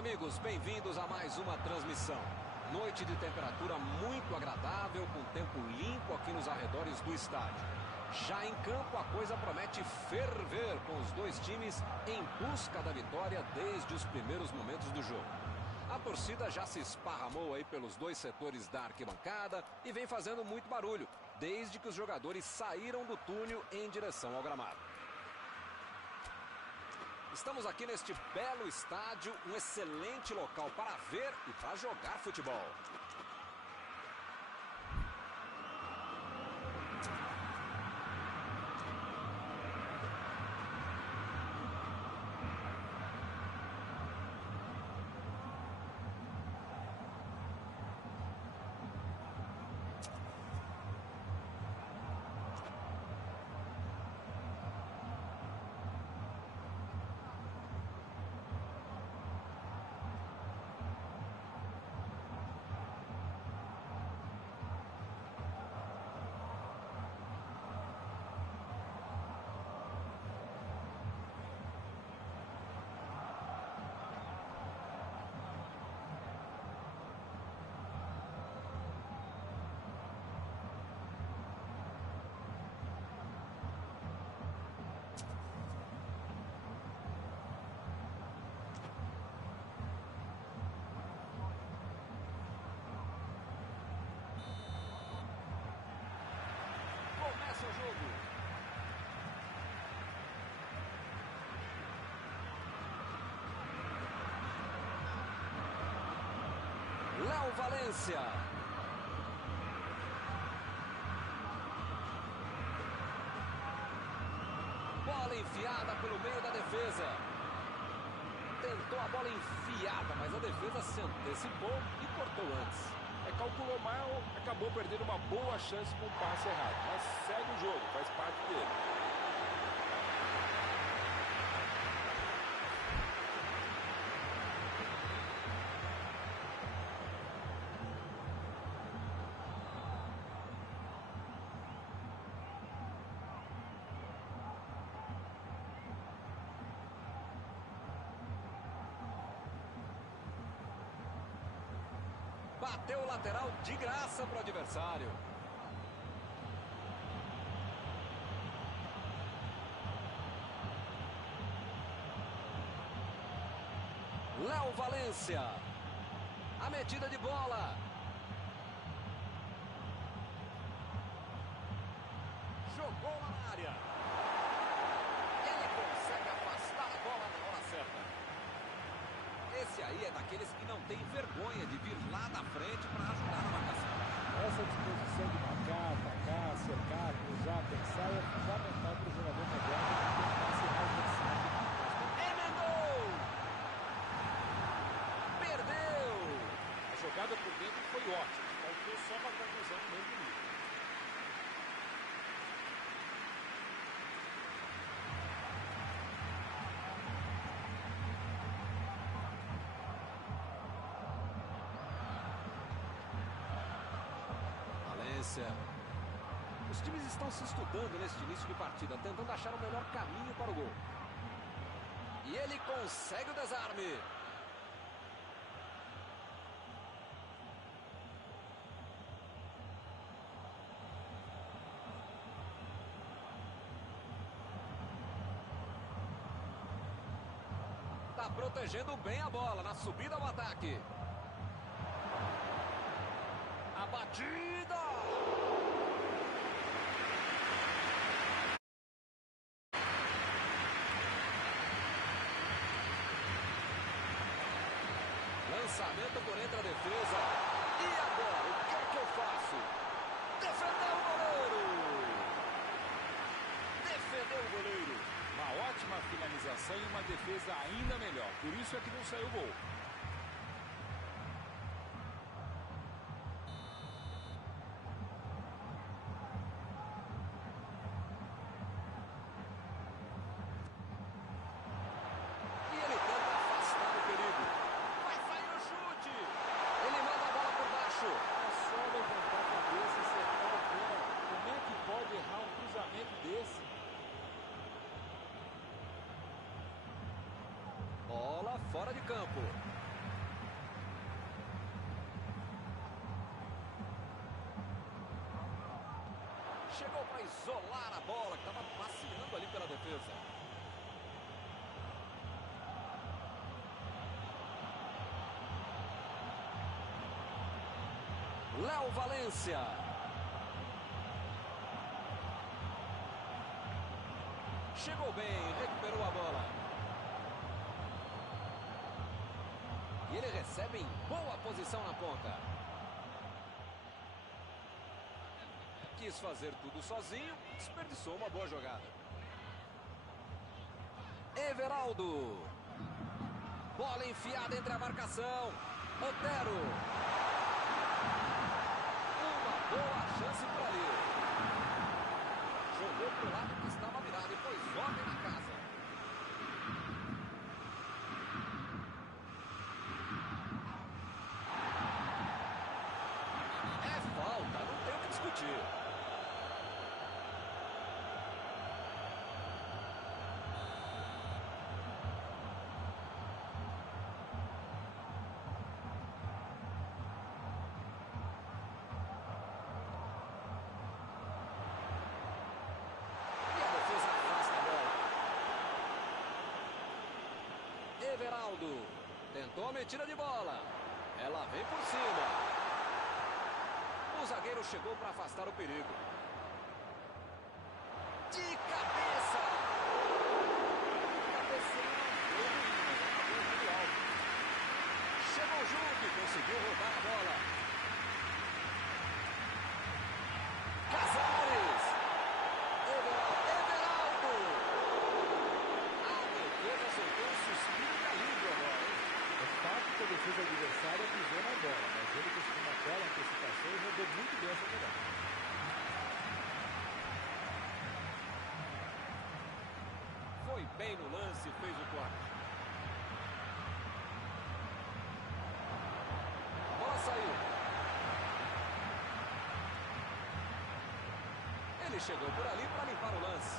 amigos, bem-vindos a mais uma transmissão. Noite de temperatura muito agradável, com tempo limpo aqui nos arredores do estádio. Já em campo a coisa promete ferver, com os dois times em busca da vitória desde os primeiros momentos do jogo. A torcida já se esparramou aí pelos dois setores da arquibancada e vem fazendo muito barulho, desde que os jogadores saíram do túnel em direção ao gramado. Estamos aqui neste belo estádio, um excelente local para ver e para jogar futebol. Começa o jogo. Léo Valência. Bola enfiada pelo meio da defesa. Tentou a bola enfiada, mas a defesa se antecipou e cortou antes. Calculou mal, acabou perdendo uma boa chance com o passe errado. Mas segue o jogo, faz parte dele. Bateu o lateral de graça para o adversário. Léo Valência. A metida de bola. Jogou na área. Ele consegue afastar a bola na hora certa. Esse aí é daqueles que não tem vergonha de vir lá da frente para ajudar na marcação. Essa disposição de marcar, atacar, cercar, cruzar, pensar é fundamental para o jogador moderno tentar ser mais versátil. Emendou! Perdeu! A jogada por dentro foi ótima. Faltou só uma conclusão no meio do nível. Os times estão se estudando neste início de partida, tentando achar o melhor caminho para o gol. E ele consegue o desarme. Está protegendo bem a bola na subida ao ataque. A batida! Lançamento por entre a defesa. E agora, o que é que eu faço? Defendeu o goleiro! Defendeu o goleiro. Uma ótima finalização e uma defesa ainda melhor. Por isso é que não saiu o gol. Bola fora de campo. Chegou para isolar a bola, que estava passeando ali pela defesa. Léo Valência. Chegou bem, recuperou a bola. E ele recebe em boa posição na ponta. Quis fazer tudo sozinho, desperdiçou uma boa jogada. Everaldo. Bola enfiada entre a marcação. Otero. Uma boa chance por ali. Jogou para o lado que estava virado e pôs ordem na casa. É falta, não tem o que discutir. Everaldo tentou a metida de bola. Ela vem por cima. O zagueiro chegou para afastar o perigo. De cabeça. Chegou junto e conseguiu roubar a bola. Casares. Everaldo. A defesa soltou um suspiro de alívio agora, hein? É fato que a defesa adversária pisou na bola, mas ele conseguiu uma bela antecipação e rodou muito bem essa jogada. Foi bem no lance e fez o corte. A bola saiu. Ele chegou por ali para limpar o lance.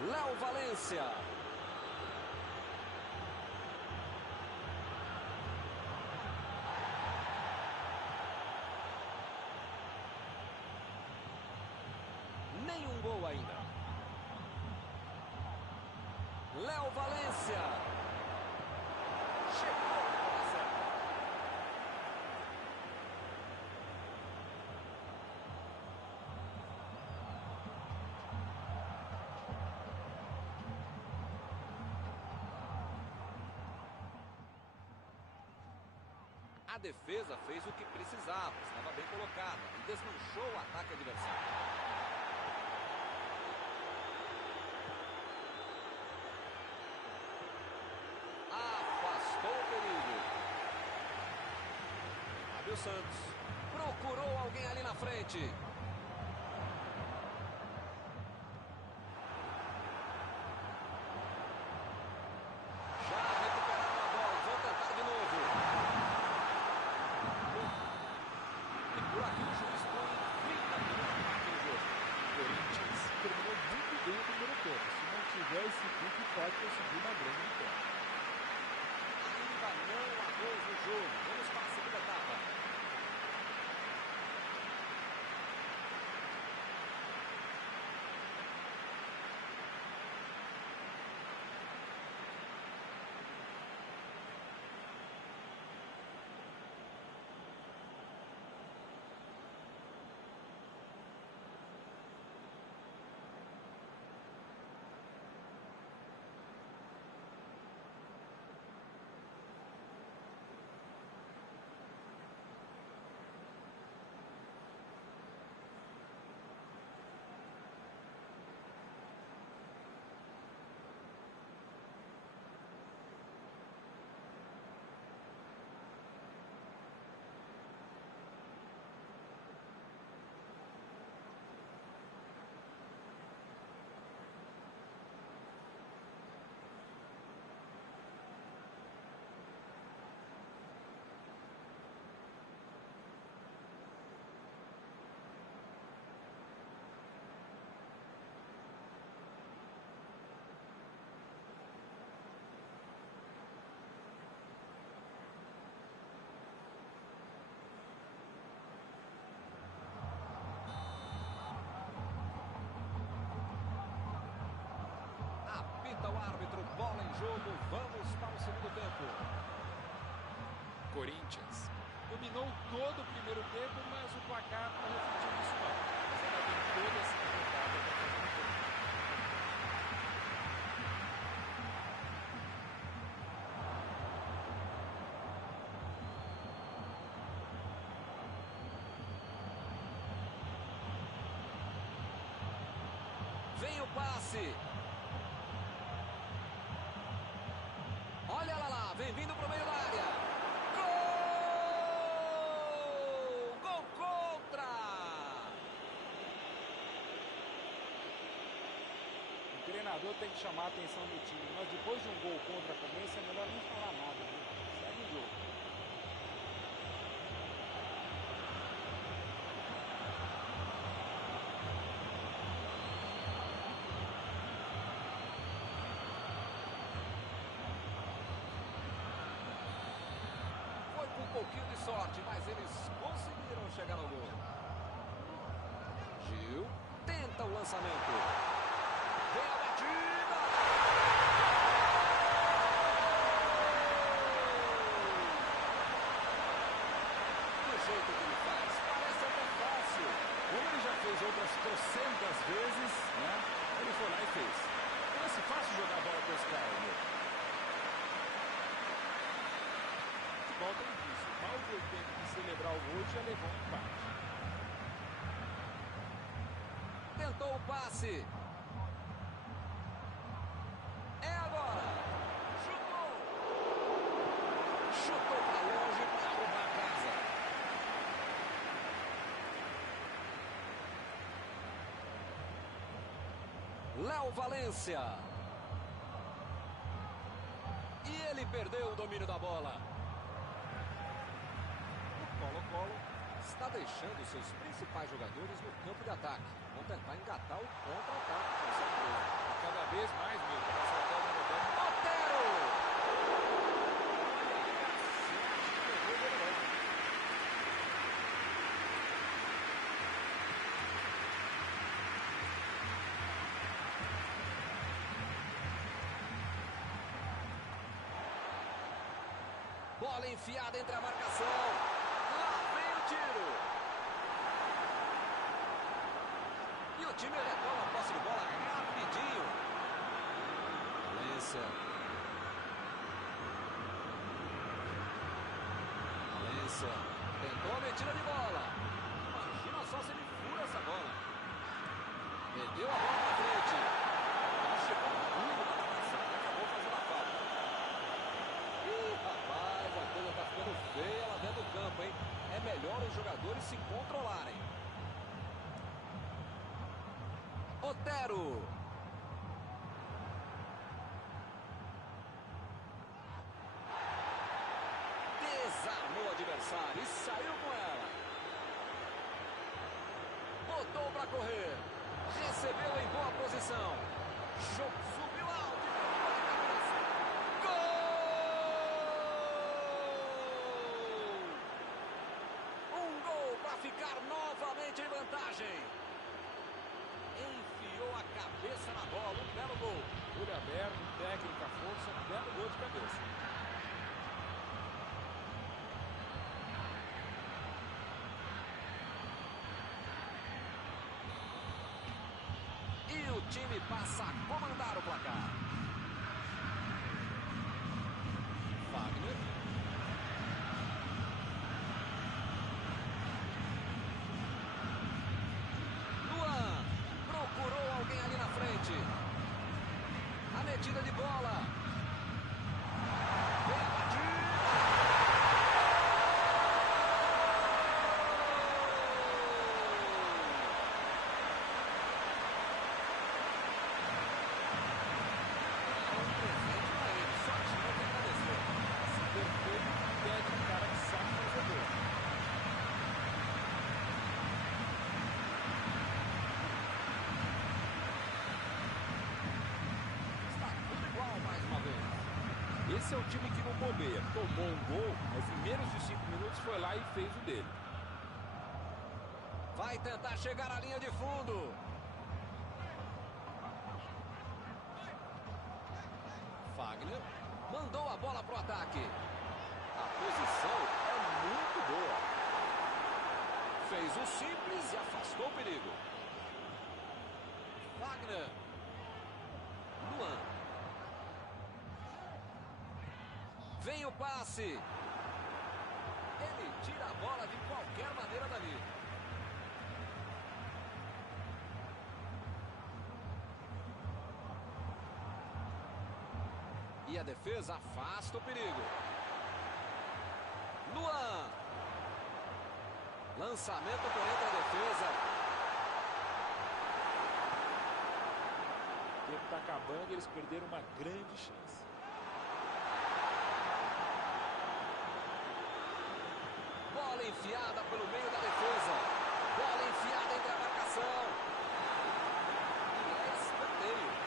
Léo Valência. Nenhum gol ainda. Léo Valência. Chegou na bola certa. A defesa fez o que precisava, estava bem colocada e desmanchou o ataque adversário. Afastou o perigo. Fábio Santos procurou alguém ali na frente. Esse pique pode conseguir uma grande vitória. Ainda não há gols no jogo. Vamos para a segunda etapa. Apita o árbitro, bola em jogo, vamos para o segundo tempo. Corinthians dominou todo o primeiro tempo, mas o placar não refletiu isso não. Mas ainda tem toda essa temporada para fazer um tempo. Vem o passe. Olha lá, vem vindo pro meio da área. Gol! Gol contra! O treinador tem que chamar a atenção do time, mas depois de um gol contra também, é melhor nem falar nada, viu? Segue o jogo. Um pouquinho de sorte, mas eles conseguiram chegar ao gol. Gil tenta o lançamento. Vem a batida! Do jeito que ele faz, parece até fácil. Como ele já fez outras trocentas vezes, né? Ele foi lá e fez. Parece fácil jogar a bola com esse cara, meu. Futebol tem disso. Mal deu tempo de celebrar o gol e já levou um empate. Tentou o passe. É agora. Chutou. Chutou para longe para arrumar a casa. Léo Valência. E ele perdeu o domínio da bola. Colo-Colo está deixando seus principais jogadores no campo de ataque. Vão tentar engatar o contra-ataque, com certeza. Cada vez mais, meu, para acertar o moderno. Otero! Bola enfiada entre a marcação. Tiro. E o time retoma a posse de bola rapidinho. Valência. Valência. Tentou a metida de bola. Imagina só se ele fura essa bola. Meteu a bola na frente. Ele chegou muito na marcação e acabou fazendo a falta. Ih, rapaz, a coisa tá ficando feia lá dentro do campo, hein? É melhor os jogadores se controlarem. Otero. Desarmou o adversário e saiu com ela. Botou para correr. Recebeu em boa posição. Subiu alto e tocou de cabeça. Ficar novamente em vantagem. Enfiou a cabeça na bola, um belo gol. Olho aberto, técnica, força, um belo gol de cabeça. E o time passa a comandar o placar. Wagner. Alguém ali na frente. A metida de bola. Vem a batida. É um presente para ele. Só tinha que agradecer. Se perfeito, pede um cara que sabe fazer gol. Esse é o time que não bobeia. Tomou um gol, mas em menos de 5 minutos foi lá e fez o dele. Vai tentar chegar à linha de fundo. Fagner mandou a bola pro ataque. A posição é muito boa. Fez o simples e afastou o perigo. Fagner. Luan. Vem o passe. Ele tira a bola de qualquer maneira dali. E a defesa afasta o perigo. Luan. Lançamento por entre a defesa. O tempo está acabando e eles perderam uma grande chance. Bola enfiada pelo meio da defesa. Bola enfiada entre a marcação. E é escanteio.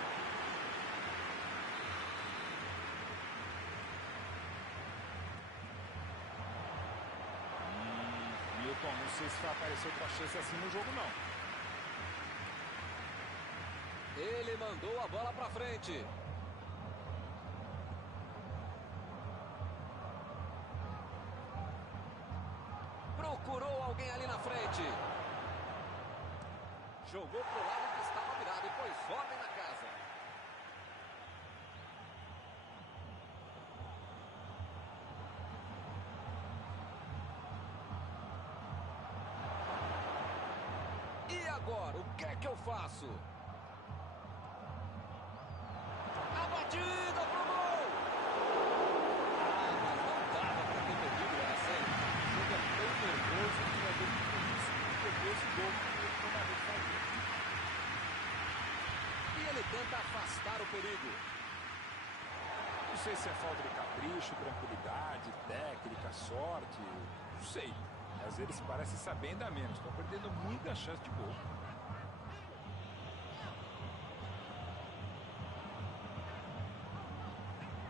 Milton, não sei se vai aparecer outra chance assim no jogo, não. Ele mandou a bola pra frente. Procurou alguém ali na frente. Jogou pro lado que estava virado e pôs ordem na casa. E agora, o que é que eu faço? A batida pro gol! Ah, mas não dava pra ter perdido essa, hein? O jogo é tão nervoso que vai ter que perder esse gol que ele normalmente fazia. E ele tenta afastar o perigo. Não sei se é falta de capricho, tranquilidade, técnica, sorte, não sei. Às vezes parece saber ainda menos, estão perdendo muita chance de gol.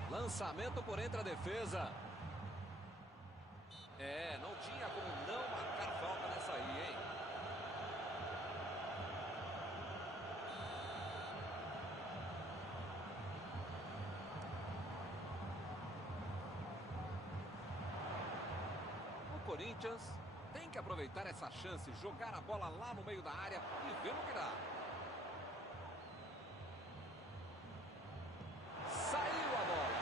Lançamento por entre a defesa. É, não tinha como não marcar falta nessa aí, hein? O Corinthians tem que aproveitar essa chance, jogar a bola lá no meio da área e ver no que dá. Saiu a bola.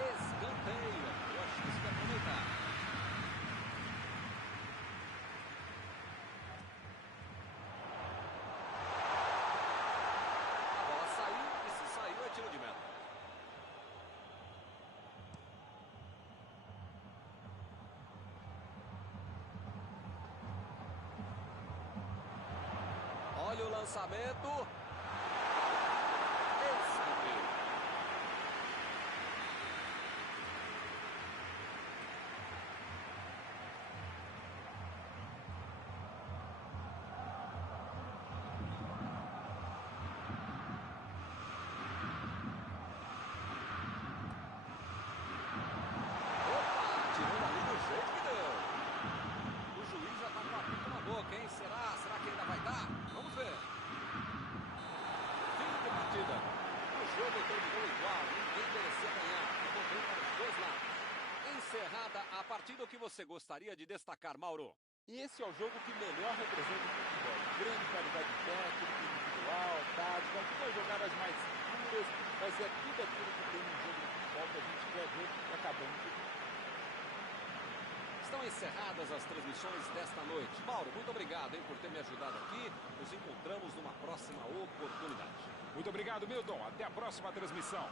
Escanteio. Eu acho que isso vai aproveitar. A bola saiu e se saiu é tiro de meta. Olha o lançamento. Escanteio. Opa, tirou ali do jeito que deu. O juiz já tá com a pipa na boca, hein? Será que ainda vai dar? Vamos ver. Fim de partida. O jogo terminou igual, ninguém merecia ganhar. Ficou bem para os dois lados. Encerrada a partida, o que você gostaria de destacar, Mauro? E esse é o jogo que melhor representa o futebol. Grande qualidade técnica, individual, tática, algumas jogadas mais seguras, mas é tudo aquilo que tem no jogo de futebol que a gente quer ver e acabamos de ver. Estão encerradas as transmissões desta noite. Mauro, muito obrigado, hein, por ter me ajudado aqui. Nos encontramos numa próxima oportunidade. Muito obrigado, Milton. Até a próxima transmissão.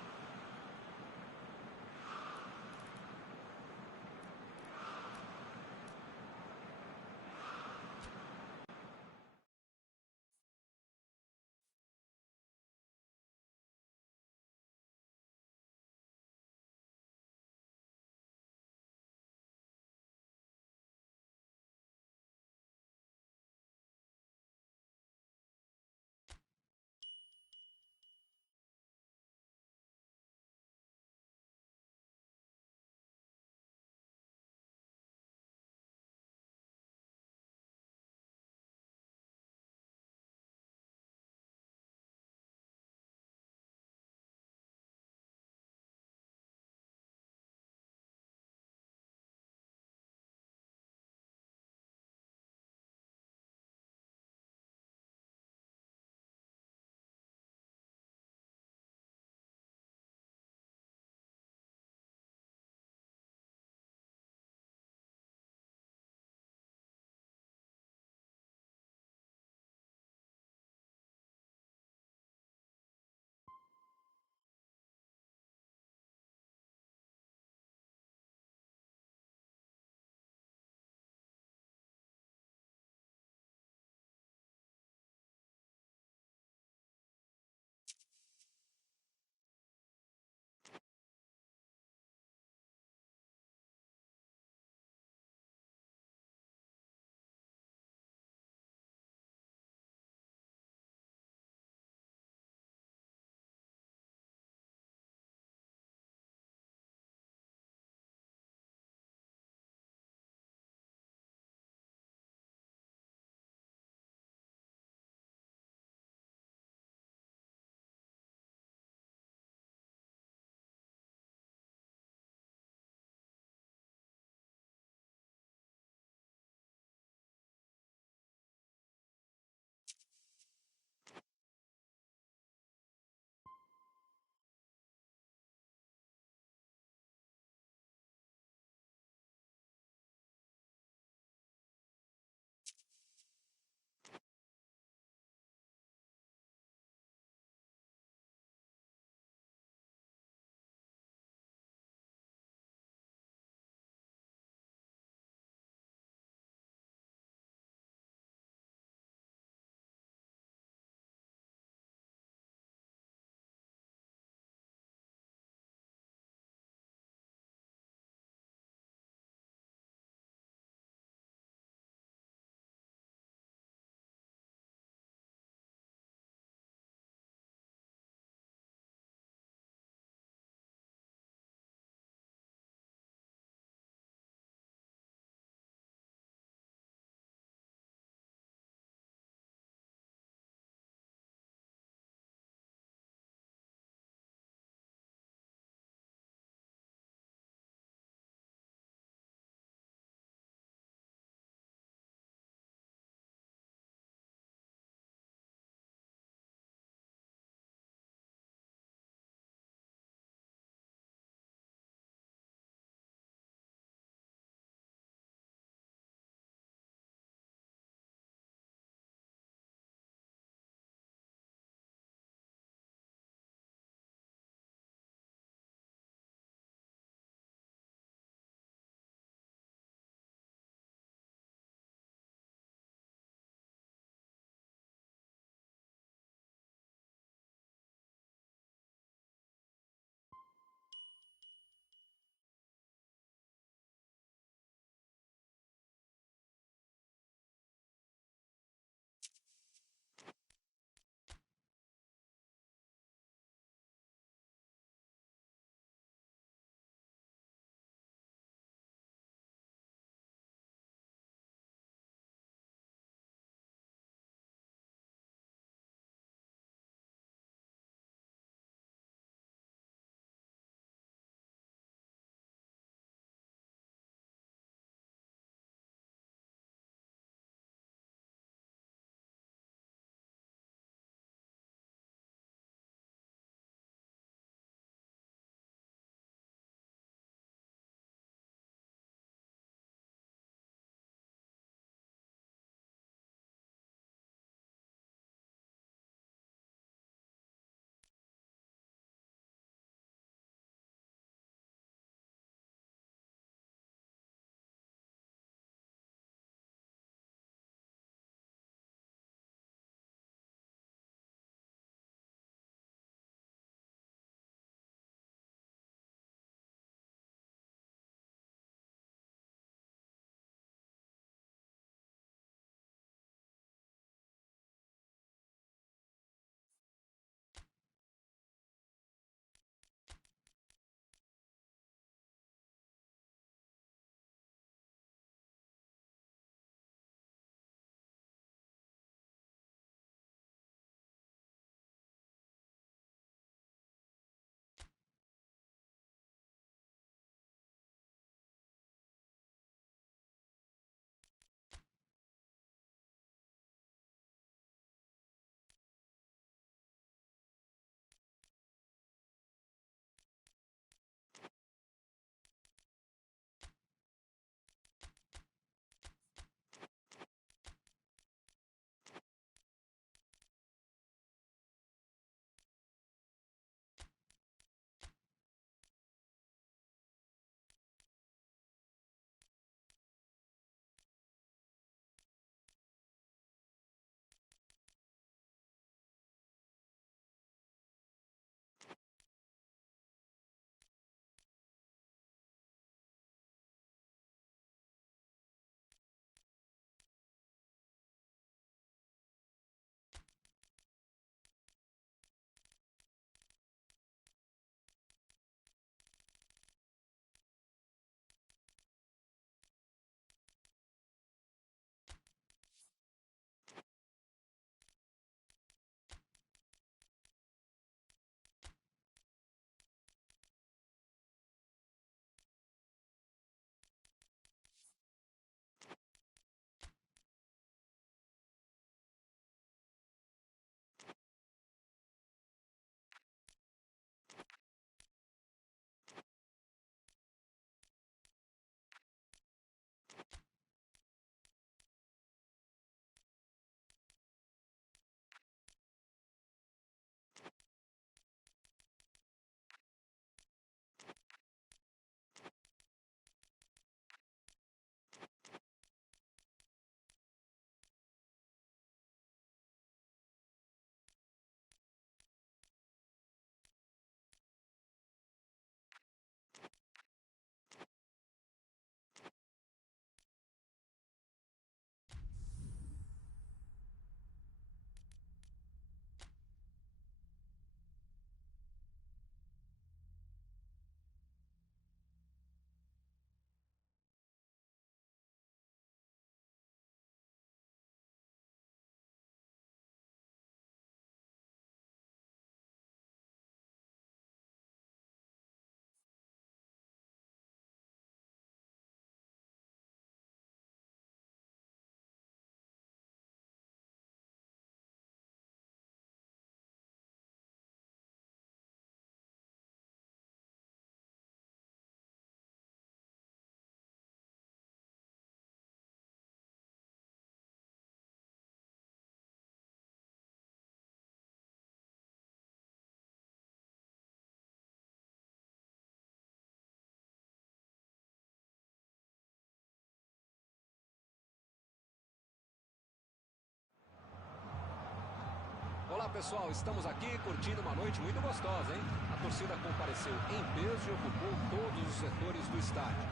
Olá pessoal, estamos aqui curtindo uma noite muito gostosa, hein? A torcida compareceu em peso e ocupou todos os setores do estádio.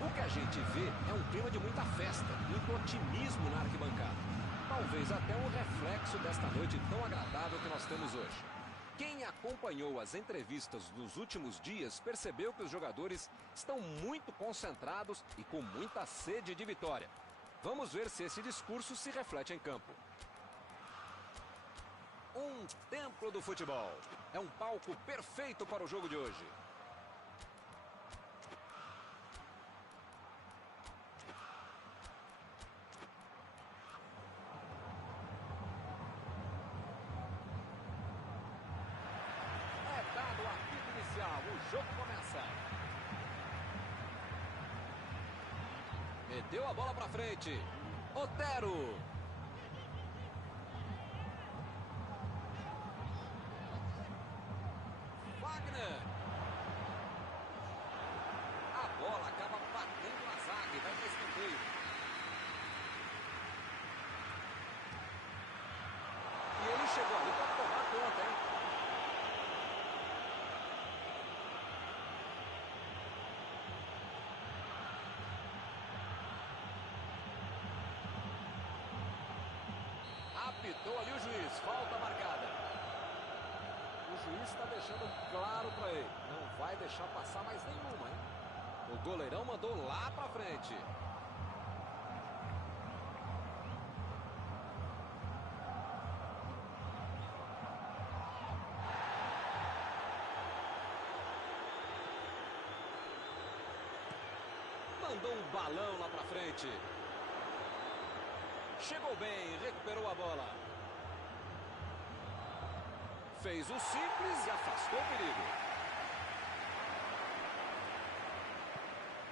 O que a gente vê é um clima de muita festa, muito otimismo na arquibancada. Talvez até um reflexo desta noite tão agradável que nós temos hoje. Quem acompanhou as entrevistas dos últimos dias percebeu que os jogadores estão muito concentrados e com muita sede de vitória. Vamos ver se esse discurso se reflete em campo. Um templo do futebol. É um palco perfeito para o jogo de hoje. É dado o apito inicial. O jogo começa. Meteu a bola para frente. Otero. A bola acaba batendo na zaga e vai para escanteio. E ele chegou ali para tomar conta, hein? Apitou ali o juiz, falta marcada. O juiz está deixando claro para ele, não vai deixar passar mais nenhuma, hein? O goleirão mandou lá para frente. Mandou um balão lá para frente. Chegou bem, recuperou a bola. Fez o simples e afastou o perigo.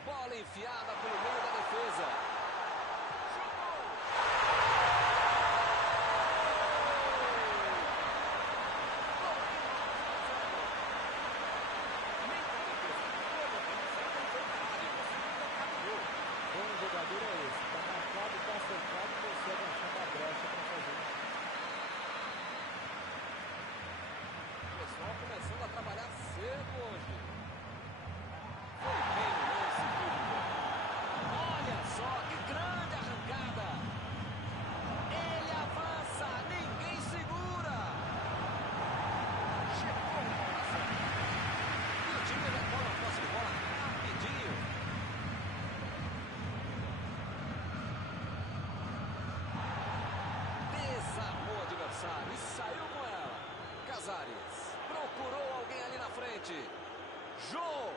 Bola enfiada pelo meio da defesa. Chutou! Nem com a defesa toda, certo, não foi parado e conseguiu tocar no gol. Bom jogador é esse. Está marcado, está acertado e consegue achar uma brecha para fazer. O pessoal começando a trabalhar cedo hoje. Foi bem no lance, público. Olha só que grande arrancada. Ele avança, ninguém segura. Chegou o bola. E o time retorna a posse de bola rapidinho. Desarmou o adversário e saiu com ela. Casares procurou alguém ali na frente. Jô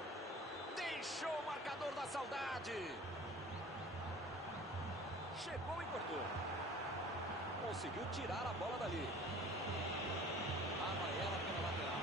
deixou o marcador da saudade. Chegou e cortou. Conseguiu tirar a bola dali. Tava ela pela lateral.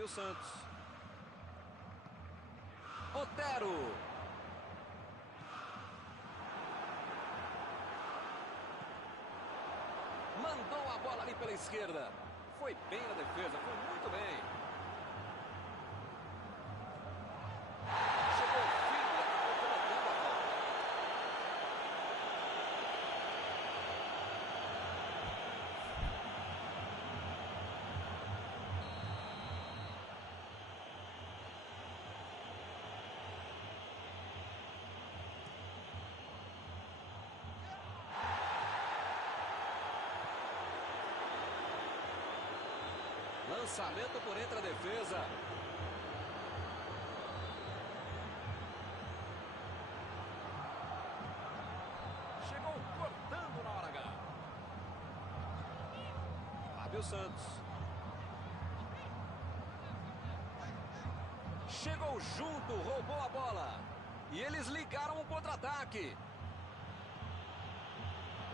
Fábio Santos. Otero. Mandou a bola ali pela esquerda. Foi bem na defesa, foi muito bem. Chegou firme e acabou cometendo a falta. Lançamento por entre a defesa. Chegou cortando na hora H. Fábio Santos. Chegou junto, roubou a bola. E eles ligaram o contra-ataque.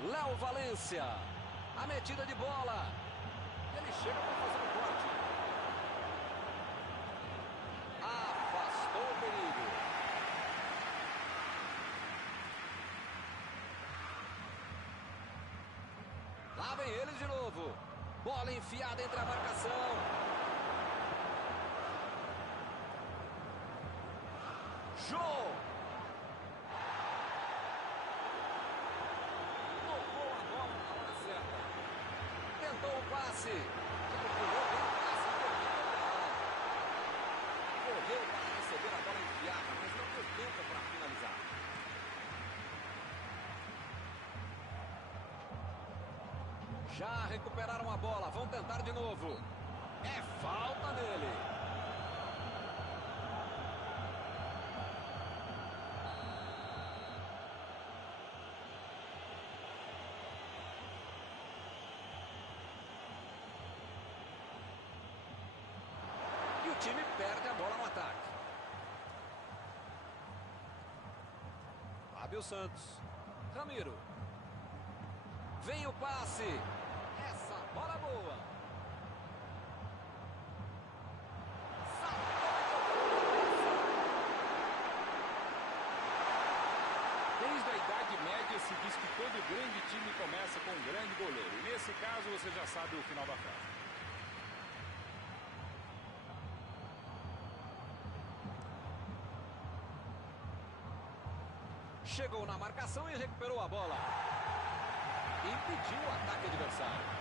Léo Valência. A metida de bola. Ele chega para fazer o corte. Afastou o perigo. Lá vem eles de novo. Bola enfiada entre a marcação. Jô. Tocou a bola na hora certa. Tentou o passe. Correu para receber a bola enfiada, mas não deu tempo para finalizar. Já recuperaram a bola, vão tentar de novo. É falta nele. E o time perde a bola no ataque. Fábio Santos. Ramiro. Vem o passe. Essa bola é boa. Desde a Idade Média se diz que todo grande time começa com um grande goleiro. E nesse caso você já sabe o final da frase. Chegou na marcação e recuperou a bola. Impediu o ataque adversário.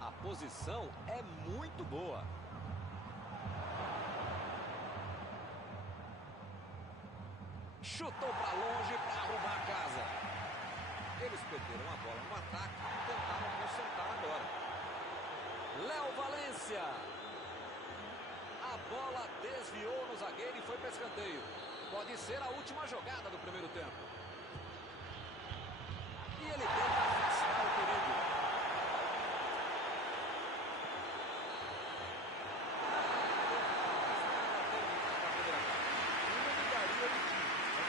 A posição é muito boa. Chutou para longe para arrumar a casa. Eles perderam a bola no ataque e tentaram consertar agora. Léo Valência. A bola desviou no zagueiro e foi para escanteio. Pode ser a última jogada do primeiro tempo. E ele tenta afastar o perigo.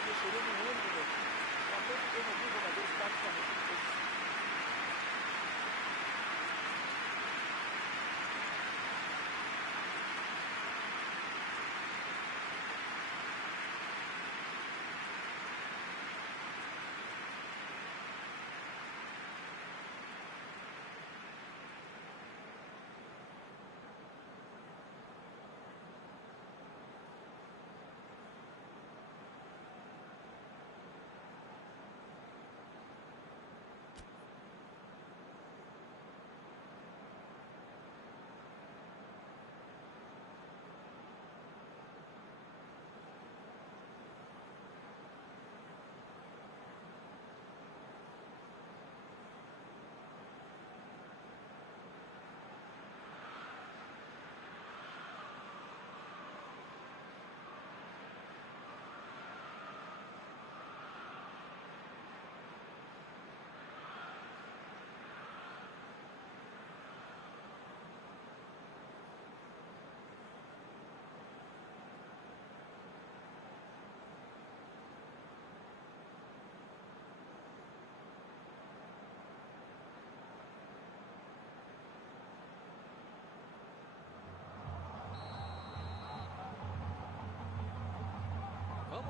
Mexeria no ânimo do time. Já foi ficando alguns jogadores praticamente em posição.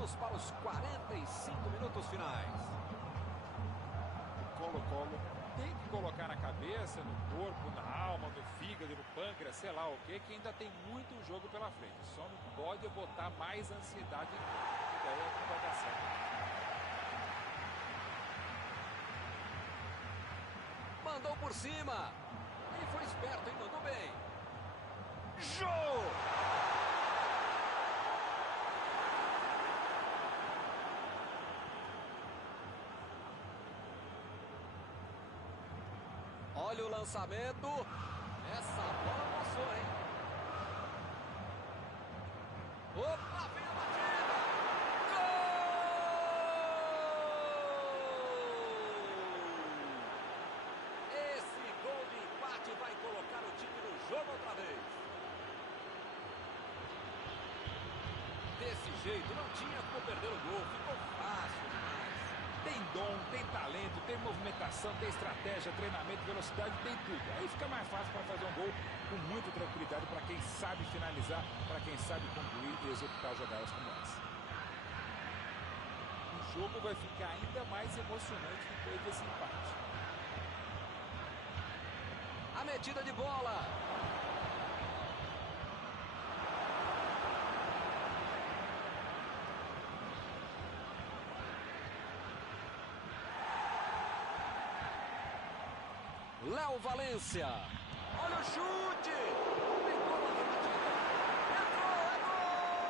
Vamos para os 45 minutos finais. O Colo-Colo tem que colocar na cabeça, no corpo, na alma, no fígado, no pâncreas, sei lá o que ainda tem muito jogo pela frente. Só não pode botar mais ansiedade em campo, que daí não vai dar certo. Mandou por cima. E foi esperto, hein? Mandou bem. Jô! Olha o lançamento. Essa bola passou, hein? Opa, vem a batida. Gol! Esse gol de empate vai colocar o time no jogo outra vez. Desse jeito, não tinha como perder o gol. Ficou fácil demais. Tem dom, tem talento, tem movimentação, tem estratégia, treinamento, velocidade, tem tudo. Aí fica mais fácil para fazer um gol com muita tranquilidade para quem sabe finalizar, para quem sabe concluir e executar jogadas como essa. O jogo vai ficar ainda mais emocionante depois desse empate. A metida de bola. Léo Valência. Olha o chute. Pegou na rebatida. Entrou, é gol!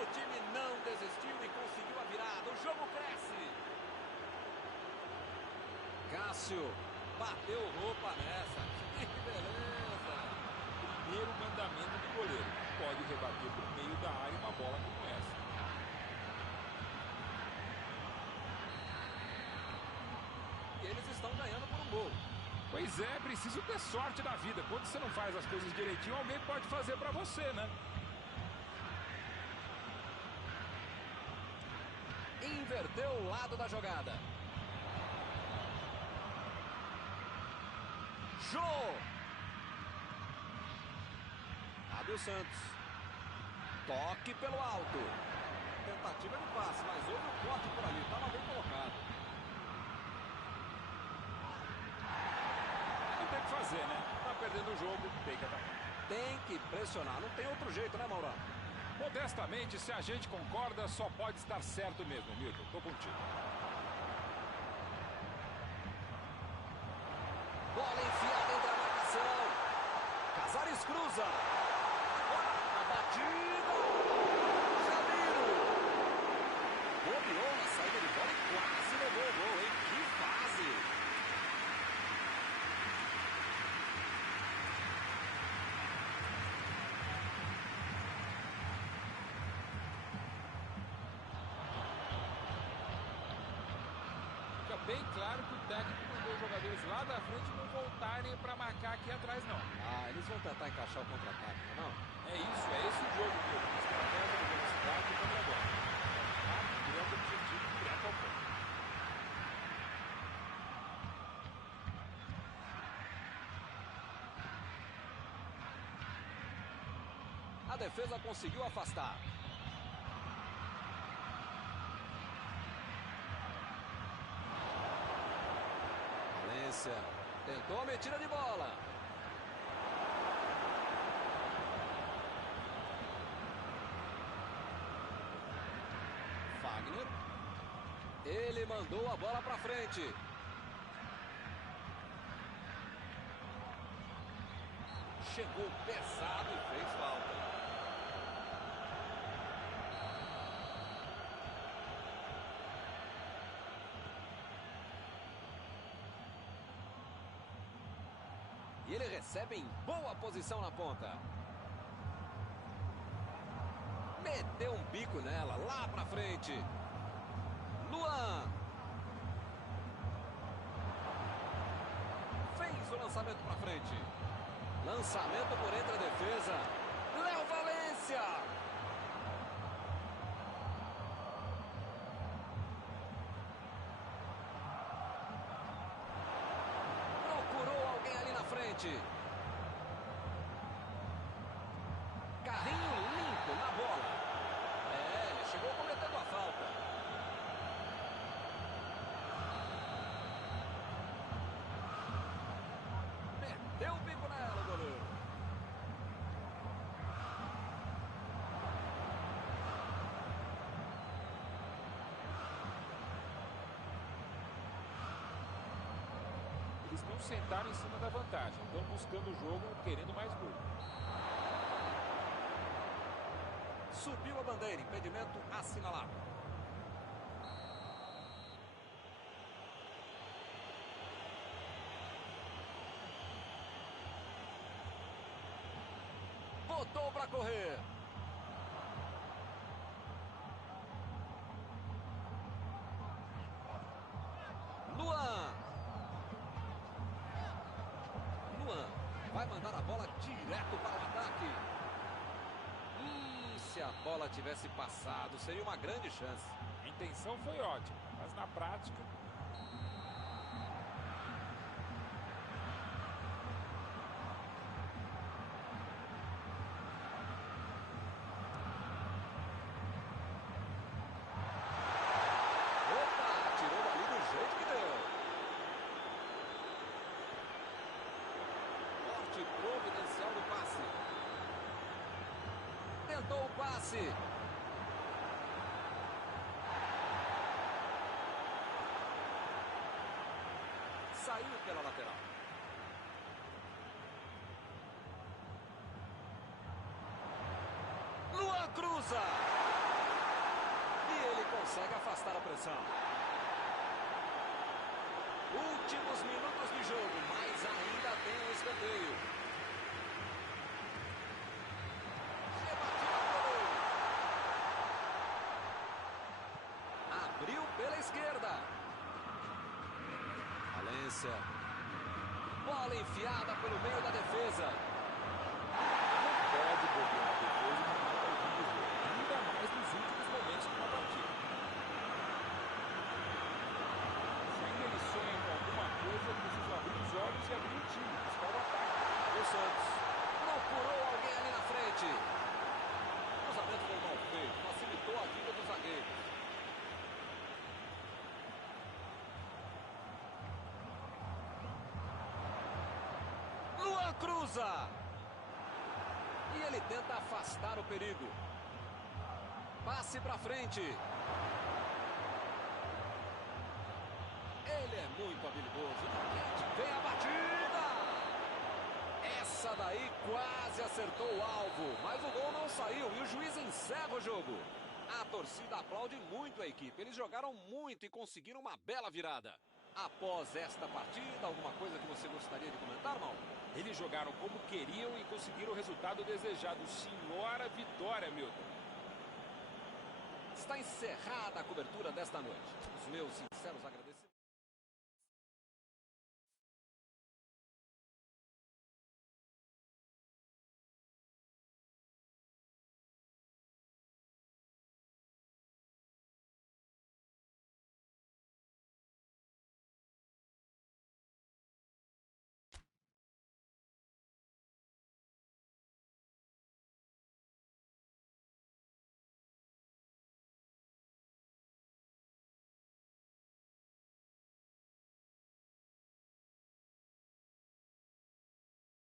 O time não desistiu e conseguiu a virada. O jogo cresce. Cássio bateu roupa nessa. Que beleza. Primeiro mandamento do goleiro. Pode rebater por meio da área uma bola como essa. Eles estão ganhando por um gol. Pois é, preciso ter sorte na vida. Quando você não faz as coisas direitinho, alguém pode fazer pra você, né? Inverteu o lado da jogada. Jô! Fábio Santos. Toque pelo alto. Tentativa de passe, mas houve um corte por ali. Estava bem colocado. Tem que fazer, né? Tá perdendo o jogo, tem que atacar. Tem que pressionar, não tem outro jeito, né, Maurão? Modestamente, se a gente concorda, só pode estar certo mesmo, Milton. Tô contigo. Bola enfiada entre a marcação. Casares cruza. A batida. Jamiro. Bobeou na saída de bola e quase levou o gol, hein? Que fase. Bem claro que o técnico mandou os jogadores lá da frente não voltarem para marcar aqui atrás, não. Ah, eles vão tentar encaixar o contra-ataque, não? É isso, é esse o jogo, Milton. Estratégia de velocidade e contra-bola. Rápido, direto, objetivo, direto ao ponto. A defesa conseguiu afastar. Valência tentou a metida de bola. Fagner. Ele mandou a bola para frente. Chegou pesado e fez falta. E ele recebe em boa posição na ponta. Meteu um bico nela, lá pra frente. Luan. Fez o lançamento pra frente. Lançamento por entre a defesa. Léo Valência. Procurou alguém ali na frente. Carrinho Eles não sentaram em cima da vantagem. Estão buscando o jogo, querendo mais gol. Subiu a bandeira, impedimento assinalado. Botou para correr. Luan vai mandar a bola direto para o ataque. Se a bola tivesse passado, seria uma grande chance. A intenção foi ótima, mas na prática... Opa, tirou dali do jeito que deu. Forte providencial do passe. Tentou o passe. Saiu pela lateral. Luan cruza. E ele consegue afastar a pressão. Últimos minutos de jogo, mas ainda tem um escanteio. Abriu pela esquerda. Valência. Bola enfiada pelo meio da defesa. Não pode bobear a defesa no finalzinho do jogo, ainda mais nos últimos momentos de uma partida. Se ainda ele sonha com alguma coisa, precisa abrir os olhos e abrir o time, buscar o ataque. O Santos procurou alguém ali na frente. O cruzamento foi mal feito, facilitou a vida dos zagueiros. Luan cruza. E ele tenta afastar o perigo. Passe para frente. Ele é muito habilidoso. Vem a batida. Essa daí quase acertou o alvo, mas o gol não saiu e o juiz encerra o jogo. A torcida aplaude muito a equipe. Eles jogaram muito e conseguiram uma bela virada. Após esta partida, alguma coisa que você gostaria de comentar, Mal? Eles jogaram como queriam e conseguiram o resultado desejado. Senhora vitória, Milton. Está encerrada a cobertura desta noite. Os meus sinceros agradecimentos.